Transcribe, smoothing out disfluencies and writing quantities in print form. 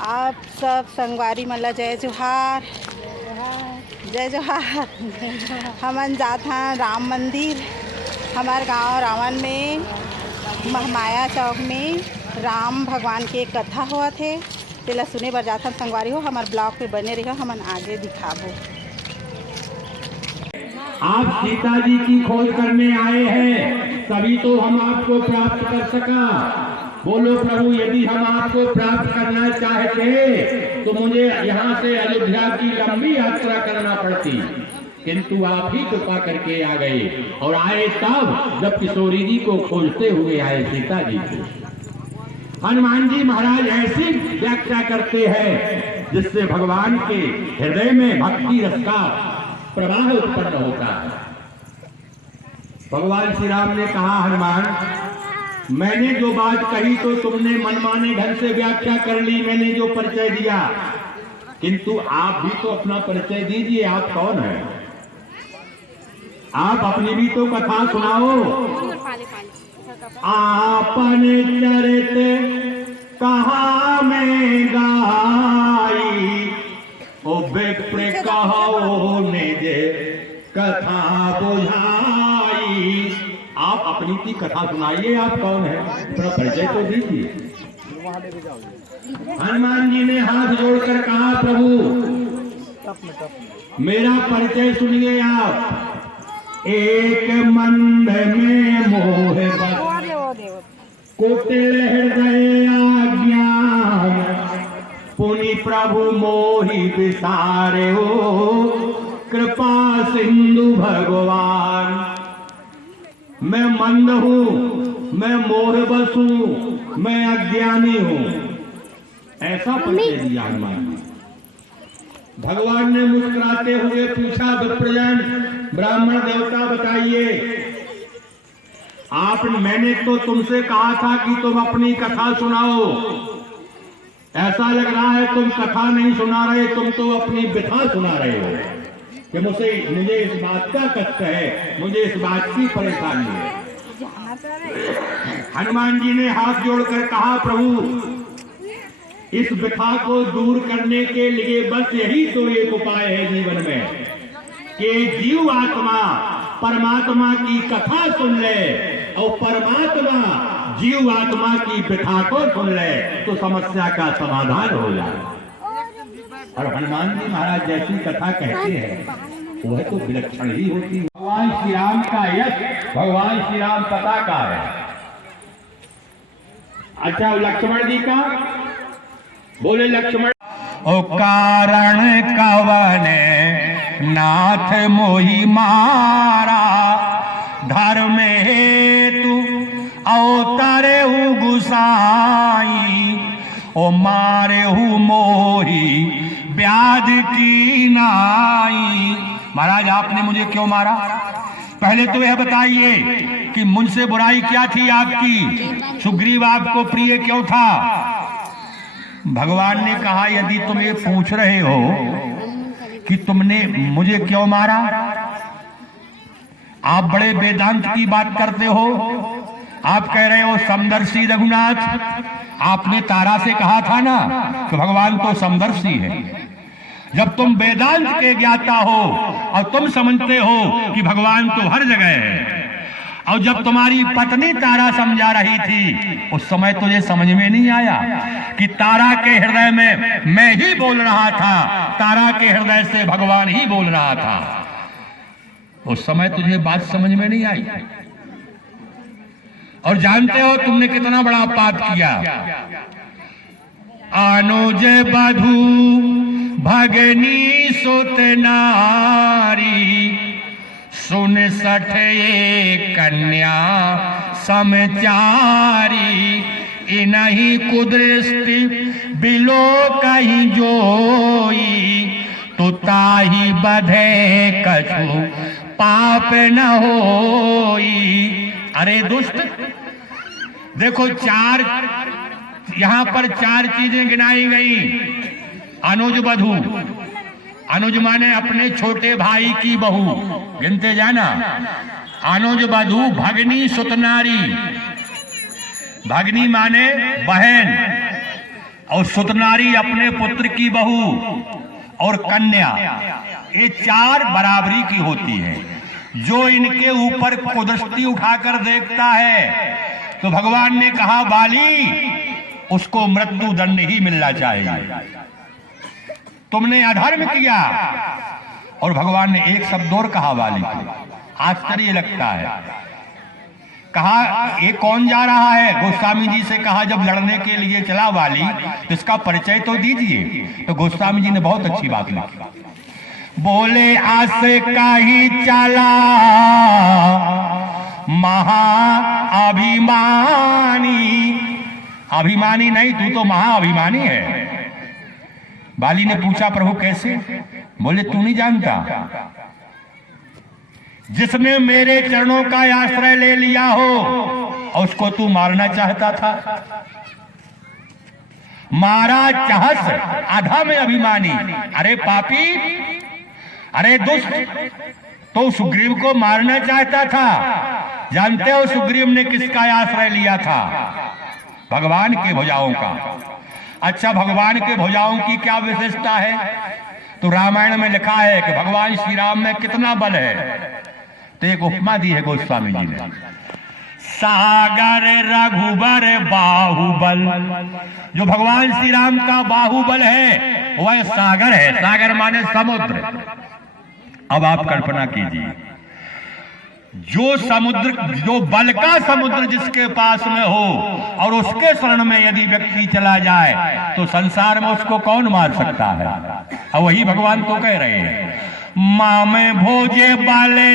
आप सब संगवारी मल्ला जय जोहार। जय जोहार। हमन जात हैं राम मंदिर। हमार गांव रावण में महामाया चौक में राम भगवान के कथा हुआ थे, तेला सुने बर जात हम संगवारी हो। हमार ब्लॉग पे बने रहो, हमन आगे दिखाबो। आप सीता जी की खोज करने आए हैं, तभी तो हम आपको प्राप्त कर सका। बोलो प्रभु, यदि हम आपको प्राप्त करना चाहते तो मुझे यहाँ से अयोध्या की लंबी यात्रा करना पड़ती, किंतु आप ही कृपा करके आ गए। और आए तब जब किशोरी जी को खोजते हुए आए, सीता जी को। हनुमान जी महाराज ऐसी व्याख्या करते हैं जिससे भगवान के हृदय में भक्ति रस का प्रवाह उत्पन्न होता है। भगवान श्री राम ने कहा, हनुमान, मैंने जो बात कही तो तुमने मनमाने ढंग से व्याख्या कर ली, मैंने जो परिचय दिया, किंतु आप भी तो अपना परिचय दीजिए। आप कौन है? आप अपनी भी तो कथा सुनाओ। आपने चरित कहा में गाई, ओ विप्र कहो निज कथा बुझाई। आप अपनी की कथा सुनाइए, आप कौन है? थोड़ा परिचय तो दीजिए। हनुमान जी ने हाथ जोड़कर कहा, प्रभु मेरा परिचय सुनिए आप। एक मंद में मोह कुटिल हृदय अज्ञान, पुनि प्रभु मोहि विसारे हो, कृपा सिंधु भगवान। मैं मंद हूँ, मैं मोहबस हूँ, मैं अज्ञानी हूँ, ऐसा परिचय दिया हनुमान जी। भगवान ने मुस्कुराते हुए पूछा, विप्रजन, ब्राह्मण देवता, बताइए मैंने तो तुमसे कहा था कि तुम अपनी कथा सुनाओ। ऐसा लग रहा है तुम कथा नहीं सुना रहे, तुम तो अपनी व्यथा सुना रहे हो कि मुझे इस बात का कष्ट है, मुझे इस बात की परेशानी है। हनुमान जी ने हाथ जोड़कर कहा, प्रभु इस व्यथा को दूर करने के लिए बस यही तो एक उपाय है जीवन में कि जीव आत्मा परमात्मा की कथा सुन ले और परमात्मा जीव आत्मा की व्यथा को सुन ले तो समस्या का समाधान हो जाए। और हनुमान जी महाराज जैसी कथा कहते हैं वह तो विलक्षण ही होती है। भगवान श्री राम का यश, भगवान श्री राम पता का है। अच्छा, लक्ष्मण जी का बोले, लक्ष्मण ओ कारण कवन नाथ मोहि मारा, धर्म हेतु अवतरे हु गुसाई, ओ मारे हु मोहि व्याध की नाई। महाराज आपने मुझे क्यों मारा? पहले तो यह बताइए कि मुझसे बुराई क्या थी आपकी? सुग्रीव आपको प्रिय क्यों था? भगवान ने कहा, यदि तुम ये पूछ रहे हो कि तुमने मुझे क्यों मारा, आप बड़े वेदांत की बात करते हो। आप कह रहे हो समदर्शी रघुनाथ, आपने तारा से कहा था ना कि भगवान तो समदर्शी है। जब तुम वेदांत के ज्ञाता हो और तुम समझते हो कि भगवान तो हर जगह है, और जब तुम्हारी पत्नी तारा समझा रही थी उस समय तुझे समझ में नहीं आया कि तारा के हृदय में मैं ही बोल रहा था, तारा के हृदय से भगवान ही बोल रहा था। उस समय तुझे बात समझ में नहीं आई। और जानते हो तुमने कितना बड़ा पाप किया। अनुज बधू भगनी सुत नारी, सुन सठ ये कन्या समचारी, इनहि कुदृष्टि बिलो कहीं जोई, तो ताही बधे कछु पाप न होई। अरे दुष्ट, देखो यहाँ पर चार चीजें गिनाई गई। अनुज बधू, अनुज माने अपने छोटे भाई की बहू, गिनते जाना। अनुज बधू भगनी सुतनारी, भगनी माने बहन, और सुतनारी अपने पुत्र की बहू और कन्या, ये 4 बराबरी की होती है। जो इनके ऊपर कुदृष्टि उठाकर देखता है तो भगवान ने कहा बाली उसको मृत्यु दंड ही मिलना चाहिए, तुमने अधर्म किया। और भगवान ने एक शब्द और कहा बाली को, आश्चर्य लगता है। कहा ये कौन जा रहा है? गोस्वामी जी से कहा जब लड़ने के लिए चला वाली तो इसका परिचय तो दीजिए। तो गोस्वामी जी ने बहुत अच्छी बात लिखी, बोले आस का ही चाला महाअभिमानी। अभिमानी नहीं, तू तो महाअभिमानी है। बाली ने पूछा प्रभु कैसे? बोले तू नहीं जानता, जिसने मेरे चरणों का आश्रय ले लिया हो और उसको तू मारना चाहता था। मारा चाहस आधा में अभिमानी। अरे पापी, अरे दुष्ट, तो सुग्रीव को मारना चाहता था। जानते हो सुग्रीव ने किसका आश्रय लिया था? भगवान के भुजाओं का। अच्छा, भगवान के भुजाओं की क्या विशेषता है? तो रामायण में लिखा है कि भगवान श्री राम में कितना बल है। तो एक उपमा दी है गोस्वामी जी ने, सागर रघुबर बाहुबल। जो भगवान श्री राम का बाहुबल है वह सागर है। सागर माने समुद्र। अब आप कल्पना कीजिए, जो समुद्र, जो बल का समुद्र जिसके पास में हो और उसके शरण में यदि व्यक्ति चला जाए तो संसार में उसको कौन मार सकता है? और वही भगवान तो कह रहे हैं, माँ में भोजे बाले